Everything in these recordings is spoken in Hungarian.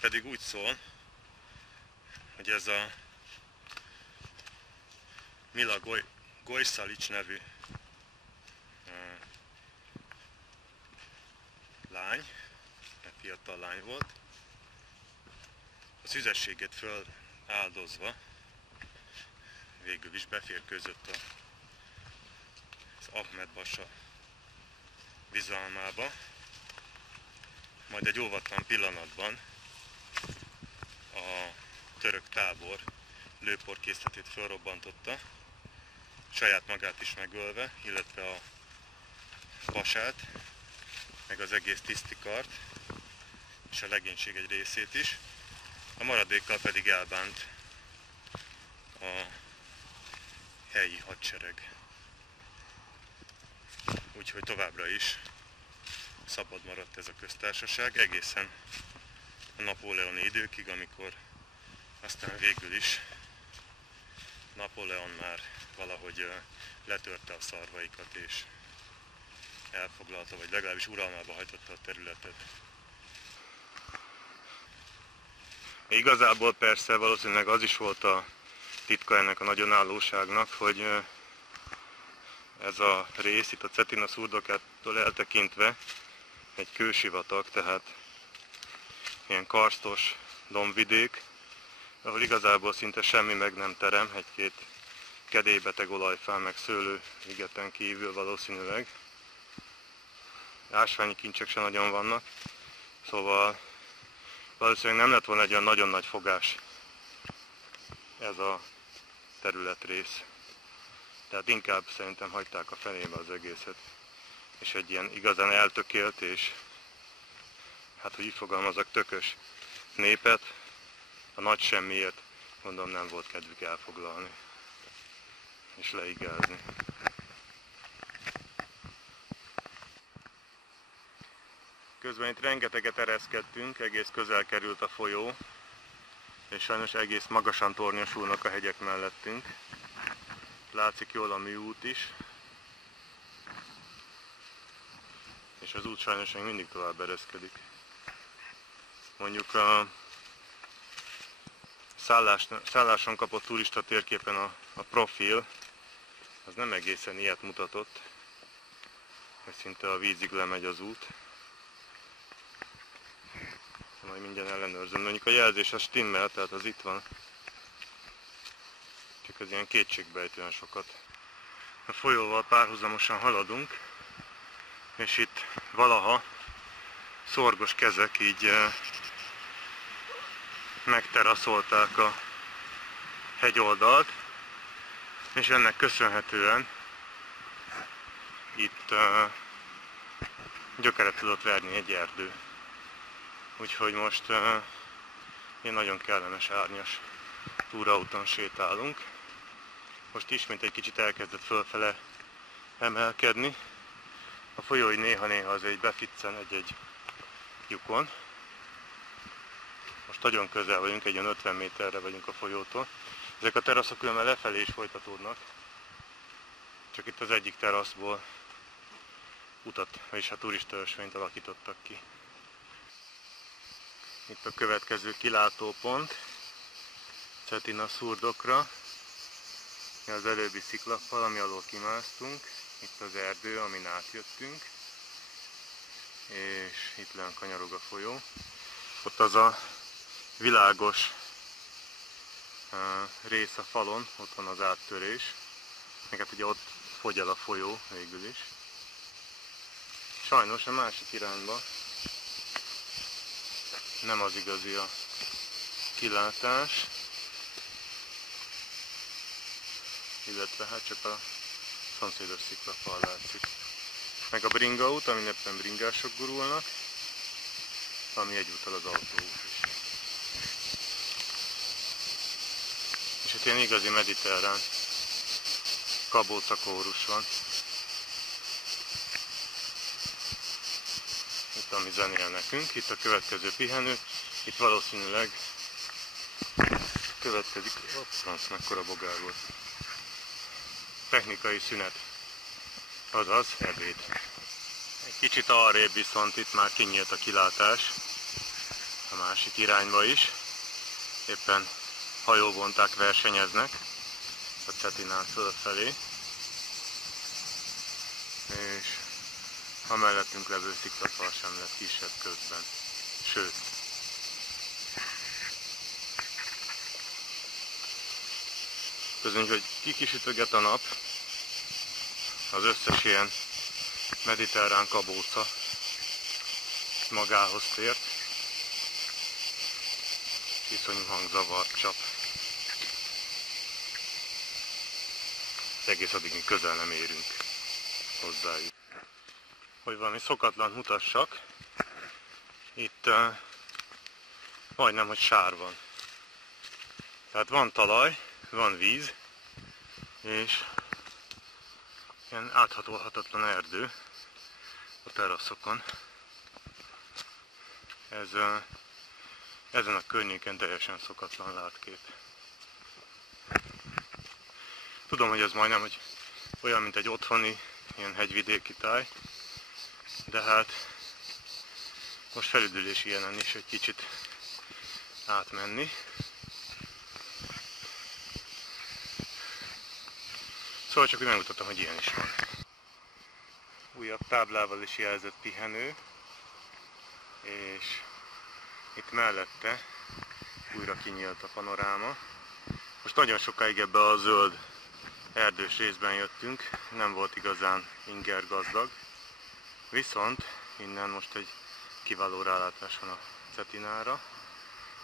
pedig úgy szól, hogy ez a Mila Gojsalic nevű lány, fiatal lány volt, az ügyességét föláldozva végül is beférkőzött az Ahmed Basa bizalmába, majd egy óvatlan pillanatban a török tábor lőporkészletét felrobbantotta, saját magát is megölve, illetve a Basát, meg az egész tisztikart, és a legénység egy részét is, a maradékkal pedig elbánt a helyi hadsereg. Úgyhogy továbbra is szabad maradt ez a köztársaság egészen a napóleoni időkig, amikor aztán végül is Napóleon már valahogy letörte a szarvaikat és elfoglalta, vagy legalábbis uralmába hajtotta a területet. Igazából persze valószínűleg az is volt a titka ennek a nagyonállóságnak, hogy ez a rész itt a Cetina Szurdokától eltekintve egy kősivatag, tehát ilyen karstos dombvidék, ahol igazából szinte semmi meg nem terem, egy-két kedélybeteg olajfán meg szőlőligeten kívül valószínűleg. Ásványi kincsek sem nagyon vannak, szóval valószínűleg nem lett volna egy olyan nagyon nagy fogás ez a területrész. Tehát inkább szerintem hagyták a fenébe az egészet. És egy ilyen igazán eltökélt és, hát hogy így fogalmazok, tökös népet a nagy semmiért, mondom, nem volt kedvük elfoglalni és leigázni. Közben itt rengeteget ereszkedtünk, egész közel került a folyó, és sajnos egész magasan tornyosulnak a hegyek mellettünk. Látszik jól a műút is, és az út sajnos még mindig tovább ereszkedik. Mondjuk a szálláson kapott turista térképen a profil, az nem egészen ilyet mutatott, hogy szinte a vízig lemegy az út. Majd mindjárt ellenőrzöm, mondjuk a jelzés az stimmel, tehát az itt van. Csak az ilyen kétségbejtően sokat. A folyóval párhuzamosan haladunk, és itt valaha szorgos kezek így megteraszolták a hegyoldalt, és ennek köszönhetően itt gyökeret tudott verni egy erdő. Úgyhogy most ilyen nagyon kellemes árnyas túraúton sétálunk. Most ismét egy kicsit elkezdett fölfele emelkedni. A folyó néha-néha azért beficcen egy-egy lyukon. Most nagyon közel vagyunk, egy olyan 50 méterre vagyunk a folyótól. Ezek a teraszok különben lefelé is folytatódnak. Csak itt az egyik teraszból utat, vagyis a turistaösvényt alakítottak ki. Itt a következő kilátópont, Cetina Szurdokra. Az előbbi sziklafal, ami alól kimásztunk. Itt az erdő, amin átjöttünk. És itt lent kanyarog a folyó. Ott az a világos rész a falon, ott van az áttörés. Meg hát ugye ott fogy el a folyó végül is. Sajnos a másik irányba nem az igazi a kilátás, illetve hát csak a szomszédos sziklafal látszik. Meg a bringaút, amin éppen bringások gurulnak, ami egyúttal az autóút is. És itt ilyen igazi mediterrán kabócakórus van. Itt ami zenél nekünk, itt a következő pihenő, itt valószínűleg következik, franc mekkora bogár volt. Technikai szünet, azaz ebéd. Egy kicsit arrébb viszont itt már kinyílt a kilátás, a másik irányba is. Éppen hajóbonták versenyeznek a Cetinán fölfelé, és a mellettünk levő sziklafal sem lett kisebb közben. Sőt, közünk, hogy kikisütöget a nap, az összes ilyen mediterrán kabóca magához tért, iszonyú hangzavart csap. Egész addig mi közel nem érünk hozzájuk. Hogy valami szokatlant mutassak, itt majdnem, hogy sár van. Tehát van talaj, van víz, és ilyen áthatolhatatlan erdő a teraszokon. Ez ezen a környéken teljesen szokatlan látkép. Tudom, hogy ez majdnem hogy olyan, mint egy otthoni, ilyen hegyvidéki táj, de hát most felüdülés ilyenen is egy kicsit átmenni. Szóval csak úgy megmutattam, hogy ilyen is van. Újabb táblával is jelzett pihenő, és itt mellette újra kinyílt a panoráma. Most nagyon sokáig ebbe a zöld erdős részben jöttünk, nem volt igazán inger gazdag, viszont innen most egy kiváló rálátás van a Cetinára,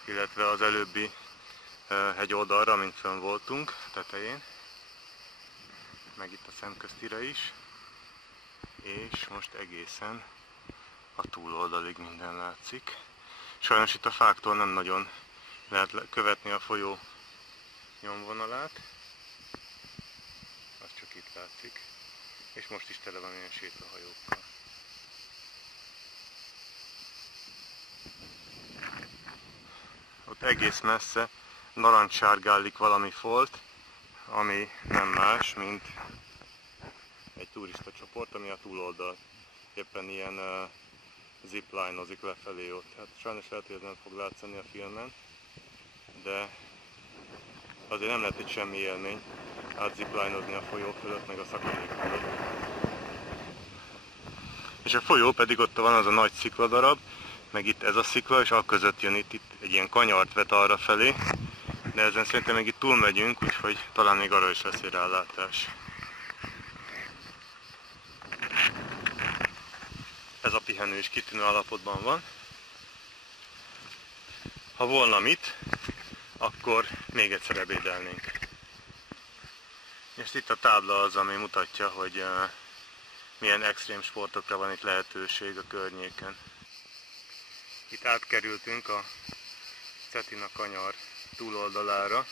illetve az előbbi hegyoldalra, amint fönn voltunk, tetején, meg itt a szemköztire is, és most egészen a túloldalig minden látszik. Sajnos itt a fáktól nem nagyon lehet követni a folyó nyomvonalát, az csak itt látszik, és most is tele van ilyen sétahajókkal. Ott egész messze narancssárgállik valami folt, ami nem más, mint egy turista csoport, ami a túloldal éppen ilyen zipline-ozik lefelé ott. Hát sajnos lehet, hogy ez nem fog látszani a filmen, de azért nem lehet itt semmi élmény átzipline-ozni a folyó fölött, meg a szakadék fölött. És a folyó pedig ott van az a nagy szikladarab, meg itt ez a szikla, és akközött jön itt egy ilyen kanyart vet arra felé, de ezen szerintem még itt túl megyünk, úgyhogy talán még arra is lesz egy rálátás. Ez a pihenő is kitűnő állapotban van. Ha volna mit, akkor még egyszer ebédelnénk. És itt a tábla az, ami mutatja, hogy milyen extrém sportokra van itt lehetőség a környéken. Itt átkerültünk a Cetina kanyar túloldalára.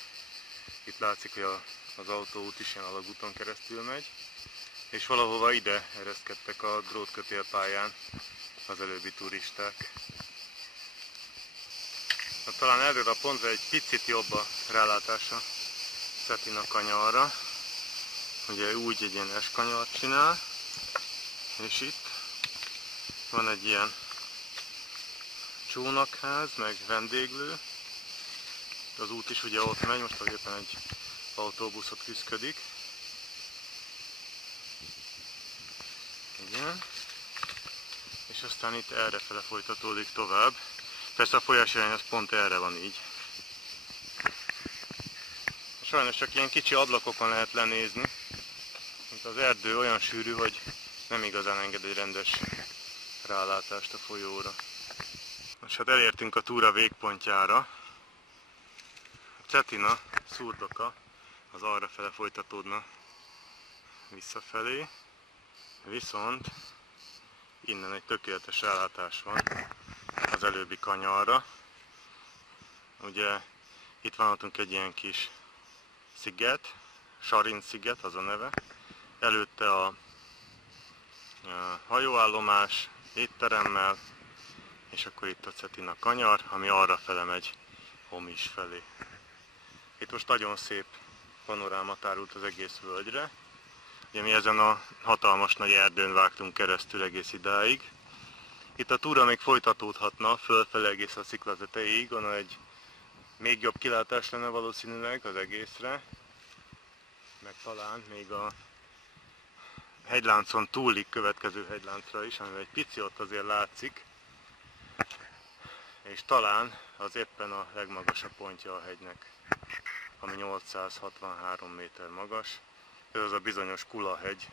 Itt látszik, hogy az autóút is ilyen alagúton keresztül megy. És valahova ide ereszkedtek a drótkötélpályán az előbbi turisták. Talán erre a pontra egy picit jobb a rálátás a Cetina kanyarra. Ugye úgy egy ilyen S-kanyart csinál, és itt van egy ilyen csónakház, meg vendéglő. Az út is ugye ott megy, most éppen egy autóbuszot küszködik. Igen. És aztán itt errefele folytatódik tovább. Persze a folyásirány az pont erre van így. Sajnos csak ilyen kicsi ablakokon lehet lenézni. Mint az erdő olyan sűrű, hogy nem igazán enged egy rendes rálátást a folyóra. Most hát elértünk a túra végpontjára. A Cetina szurdoka az arrafele folytatódna visszafelé. Viszont innen egy tökéletes rálátás van az előbbi kanyarra. Ugye itt van ottunk egy ilyen kis sziget, Sarin sziget az a neve. Előtte a hajóállomás, étteremmel, és akkor itt a Cetina kanyar, ami arra fele megy Homs felé. Itt most nagyon szép panoráma tárult az egész völgyre. Ugye mi ezen a hatalmas nagy erdőn vágtunk keresztül egész idáig, Itt a túra még folytatódhatna, fölfele egész a szikla tetejéig, onnan egy még jobb kilátás lenne valószínűleg az egészre, meg talán még a hegyláncon túlig következő hegyláncra is, amivel egy pici ott azért látszik, és talán az éppen a legmagasabb pontja a hegynek, ami 863 méter magas. Ez az a bizonyos Kula-hegy,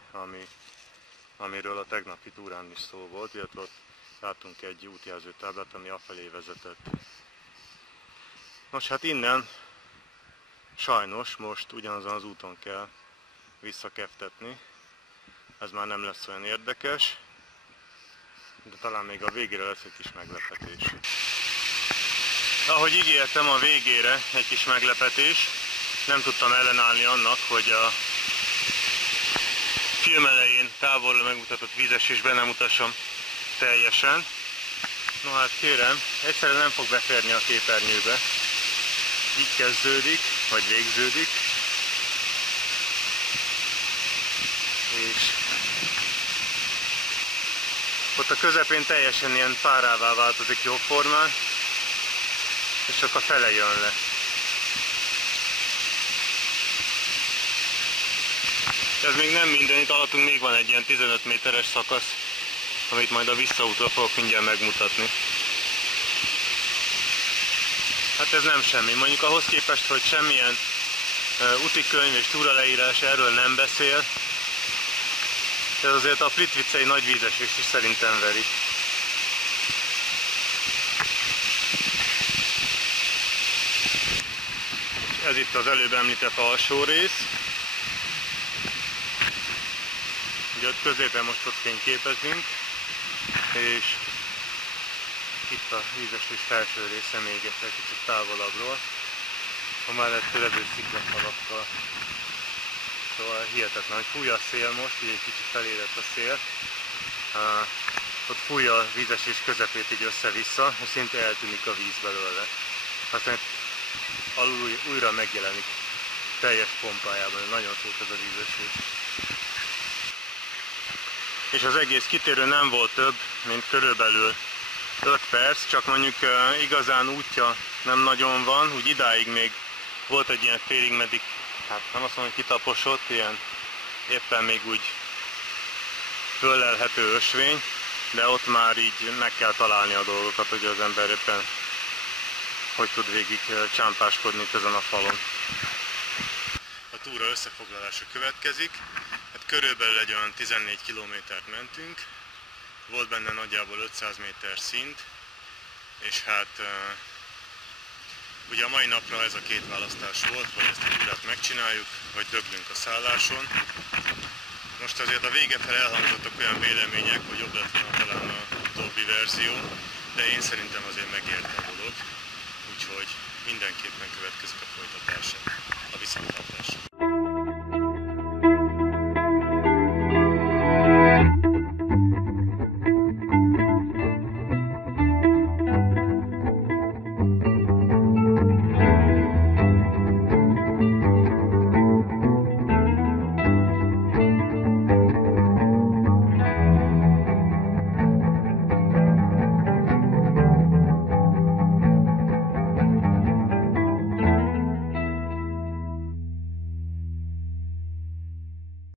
amiről a tegnapi túrán is szó volt, illetve ott látunk egy útjelzőtáblát, ami afelé vezetett. Nos, hát innen sajnos most ugyanazon az úton kell visszakeftetni. Ez már nem lesz olyan érdekes, de talán még a végére lesz egy kis meglepetés. Ahogy ígértem, a végére egy kis meglepetés. Nem tudtam ellenállni annak, hogy a film elején távolra megmutatott vízesésben nem mutassam teljesen. No hát kérem, egyszerűen nem fog beférni a képernyőbe. Így kezdődik, vagy végződik. És ott a közepén teljesen ilyen párává változik jóformán, és csak a fele jön le. Ez még nem minden, itt alattunk még van egy ilyen 15 méteres szakasz, amit majd a visszaútra fogok mindjárt megmutatni. Hát ez nem semmi. Mondjuk ahhoz képest, hogy semmilyen útikönyv és túraleírás erről nem beszél, ez azért a Plitvicei nagy vízesést is szerintem veri. Ez itt az előbb említett alsó rész. Ugye ott középen most ott fényképezünk, és itt a vízesés felső része még egy kicsit távolabbról, a mellett levő sziklafalakkal. Szóval hihetetlen, hogy fúj a szél most, így egy kicsit felérett a szél. Ott fújja a vízesés közepét így össze-vissza, és szinte eltűnik a víz belőle. Aztán alul újra megjelenik teljes pompájában, nagyon szép ez a vízesés. És az egész kitérő nem volt több, mint körülbelül 5 perc, csak mondjuk igazán útja nem nagyon van, úgy idáig még volt egy ilyen félig meddig, hát nem azt mondom, hogy kitaposott, ilyen éppen még úgy föllelhető ösvény, de ott már így meg kell találni a dolgokat, hogy az ember éppen hogy tud végig csámpáskodni ezen a falon. A túra összefoglalása következik. Hát körülbelül egy olyan 14 kilométert mentünk, volt benne nagyjából 500 méter szint, és hát ugye a mai napra ez a két választás volt, vagy ezt a túrát megcsináljuk, vagy döglünk a szálláson. Most azért a vége fel elhangzottak olyan vélemények, hogy jobb lett volna talán az utóbbi verzió, de én szerintem azért megérte a dolog, úgyhogy mindenképpen következik a folytatása, a viszontlátásra.